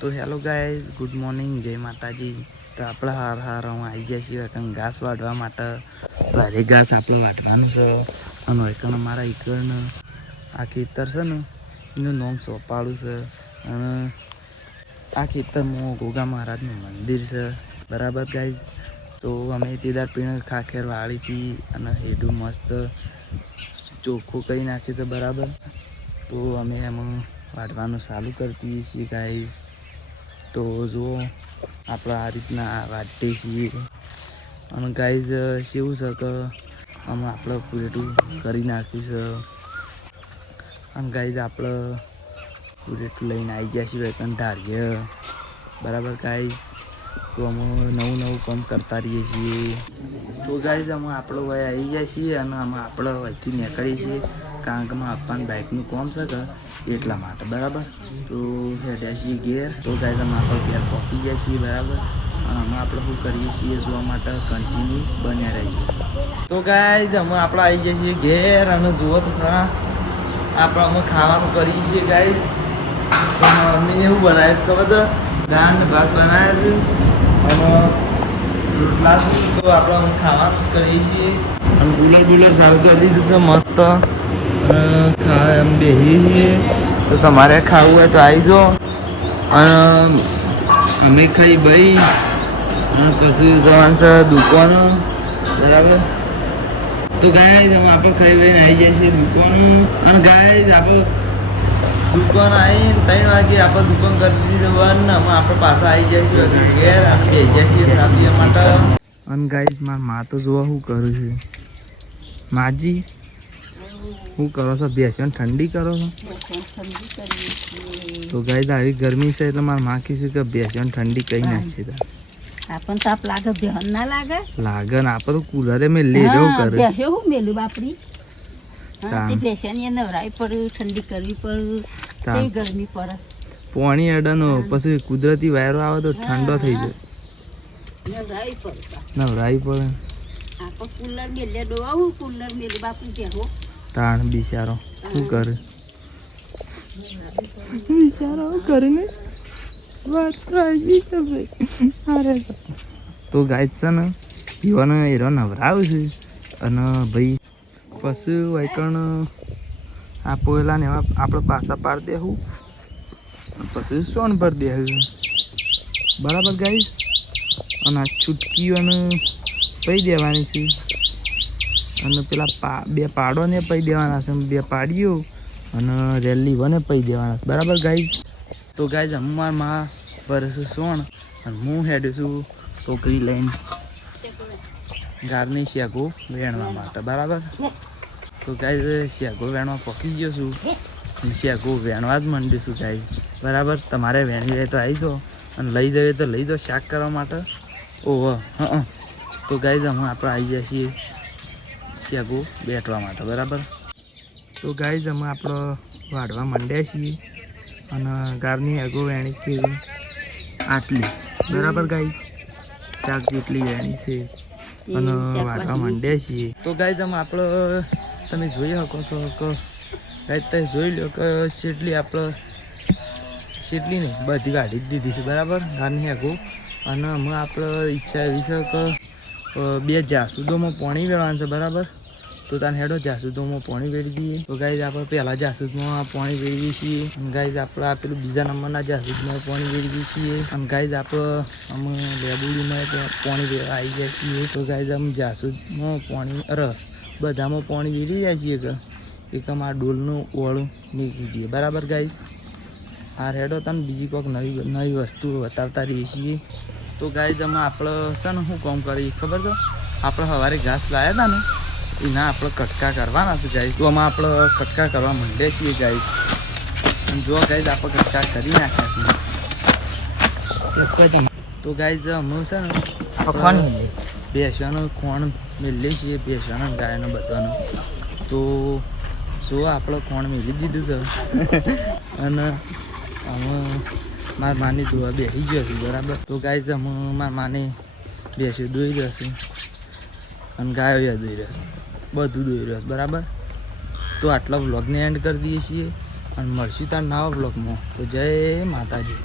તો hello guys, good morning, જય માતાજી. તો આપણે હાર હું આવી ગયા છીએ એકણ ઘાસ વાઢવા માટે. ભારે ઘાસ આપણે વાઢવાનું છે. અને એકણ અમારા ઈકણ આ ખેતર છે ને એનું નામ સોપાળું છે. અને આ ખેતરમાં ગોગા મહારાજનું મંદિર છે, બરાબર ગાઈઝ. તો અમે તેદાર પીણ ખાખેર વાળી હતી અને હેડું મસ્ત ચોખ્ખું કરી નાખ્યું છે, બરાબર. તો અમે એમાં વાઢવાનું ચાલુ કરતી છીએ ગાઈઝ. તો જુઓ આપણે આ રીતના વાઢીએ છીએ. અને ગાઈઝ કેવું છે કે અમે આપણે પૂરેટું કરી નાખ્યું છે. અને ગાઈઝ આપણે પૂરેટું લઈને આવી ગયા છીએ એકણ ઢાળીએ, બરાબર ગાઈઝ. તો અમે નવું કામ કરતા રહીએ છીએ. તો ગાઈઝ અમે આપણો ભાઈ આવી ગયા છીએ અને અમે આપણે વહીથી નીકળીએ છીએ, કારણ કે મારા પપ્પાને બાઇકનું કામ છે કે એટલા માટે, બરાબર. તો હેડ્યા છીએ ઘેર. તો ગાઈઝ અમે આપણે ઘેર પહોંચી ગયા છીએ, બરાબર. અને અમે આપણે શું કરીએ છીએ જોવા માટે કન્ટિન્યુ બન્યા રહીશું. તો ગાઈઝ અમે આપણે આવી ગયા છીએ ઘેર અને જુઓ તો ખરા આપણે અમે ખાવાનું કરીએ છીએ ગાઈઝ. મમ્મીને એવું બનાવે છે ખબર તો દાળ ને ભાત બનાવ્યા છે અને રોટલા છે. તો આપણે અમે ખાવાનું જ કરીએ છીએ અને કુલર ચાલુ કરી દીધું છે મસ્ત. એમ બેસીએ છીએ. તો તમારે ખાવું હોય તો આવી જાઓ અને અમે ખાઈ ભાઈ અને પછી જવાનું છે દુકાન, બરાબર. તો ગાઈઝ અમે આપણે ખાઈ ભાઈને આવી જાય છીએ દુકાન. અને ગાઈઝ આપણે દુકાન આવીને 3 વાગે આપણે દુકાન કરી દીધી બંધ. અમે આપણે પાછા આવી જાય છીએ ઘેર અને બેસી જાય છીએ સાબિયા માટે. અને ગાઈઝ મારા મા તો જોવા શું કરું છે. માજી શું કરો છો? બેસીને ઠંડી કરો છો? તો ગાઈઝ આવી ગરમી છે એટલે મારા મા કીધું કે બેસીને ઠંડી કઈ નાખશે. આપણ તાપ લાગે, ધ્યાન ના લાગે લાગે ને આપણે તો કુલરે મેં લે એવું કરે. હું મેલું બાપડી બેસવાની નવરાઈ પડ્યું, ઠંડી કરવી પડ્યું, ગરમી પડે. પાણી અડનો પછી કુદરતી વાયરો આવે તો ઠંડો થઈ જાય. નવરાઈ પડે. આપણે કુલર મેલે ડોવા કુલર મેલું બાપડી કહેવો તાણ બિચારો શું કરે? બિચારો કરીને વાત રાજી છે ભાઈ. તો ગાય છે ને પીવાનો એરો નવરાવ છે. અને ભાઈ પછી વાયકણ આ પોયલા ને એવા આપણે પાછા પાડી દેવું પછી સોન ભરી દેવું, બરાબર ગાય. અને આ છૂટકીઓને પઈ દેવાની છે અને પેલા બે પાડોને પઈ દેવાના છે. 2 પાડીઓ અને રેલી વને પઈ દેવાના છે, બરાબર ગાઈઝ. તો ગાઈઝ અમાર માં ભરશે સોણ અને હું હેડું છું ટોકરી લઈને ગારની શેગો વેણવા માટે, બરાબર. તો ગાઈઝ શેગો વેણવા પકી ગયો છું. શેગો વેણવા જ માંડીશું ગાઈઝ, બરાબર. તમારે વેણી જાય તો આવી જાઓ અને લઈ જઈએ તો લઈ જાઓ શાક કરવા માટે. ઓહો હા. તો ગાઈઝ અમે આપણે આવી જાય છીએ શેગો બેઠવા માટે, બરાબર. તો ગાઈઝ અમે આપણે વાઢવા માંડ્યા છીએ અને ગારની આગો વેણી છે આટલી, બરાબર ગાઈઝ. શાક જેટલી વેણી છે અને વાઢવા માંડ્યા છીએ. તો ગાઈઝ અમે આપણે તમે જોઈ શકો છો કે ગાઈઝ તમે જોઈ લો કે શેટલી આપણે શેટલી નહીં બધી વાઢી જ દીધી છે, બરાબર. ગારની આગો. અને અમે આપણે ઈચ્છા એવી છે કે 2 જાસૂદોમાં પાણી વેળવાનું છે, બરાબર. તો તાને હેડો જાસૂદોમાં પાણી વેળી દઈએ. તો ગાઈઝ આપણે પહેલાં જાસૂદમાં પાણી વેળીએ છીએ અને ગાઈઝ આપણે આપેલું બીજા નંબરના જાસૂદમાં પાણી વેળીએ છીએ. અને ગાઈઝ આપણે અમે લેબુડીમાં પાણી વેળવા આવી જાય છીએ. તો ગાઈઝ અમે જાસૂદમાં પાણી બધામાં પાણી વેળી જાય છીએ કે એક અમારા ડોલનું ઓળું નીકળી દઈએ, બરાબર ગાઈઝ. આ હેડો તમે બીજી કોઈક નવી વસ્તુ બતાવતા રહીએ છીએ. તો ગાઈઝ અમે આપણે છે ને શું કામ કરીએ ખબર છે? આપણે સવારે ઘાસ લાવ્યા હતા ને એના આપણે કટકા કરવાના છે ગાઈઝ. તો આમાં આપણે કટકા કરવા માંડીએ છીએ ગાઈઝ. અને જો ગાઈઝ આપણે કટકા કરી નાખ્યા છીએ. તો ગાઈઝ અમે છે ને બેસવાનું ખોણ મેળીએ છીએ, બેસવાનું ગાયનો બધાનો. તો જો આપણે ખોણ મેળવી દીધું છે અને અમે મારા માની ધોવા બેસી ગયો છું, બરાબર. તો ગાઈઝ અમે મારા માને બેસી દોઈ રહેશે અને ગાયો દોઈ રહેશે, બધું દોઈ રહ્યો, બરાબર. તો આટલા વ્લોગને એન્ડ કરી દઈએ છીએ અને મળશું તાર નવા વ્લોગમાં. તો જય માતાજી.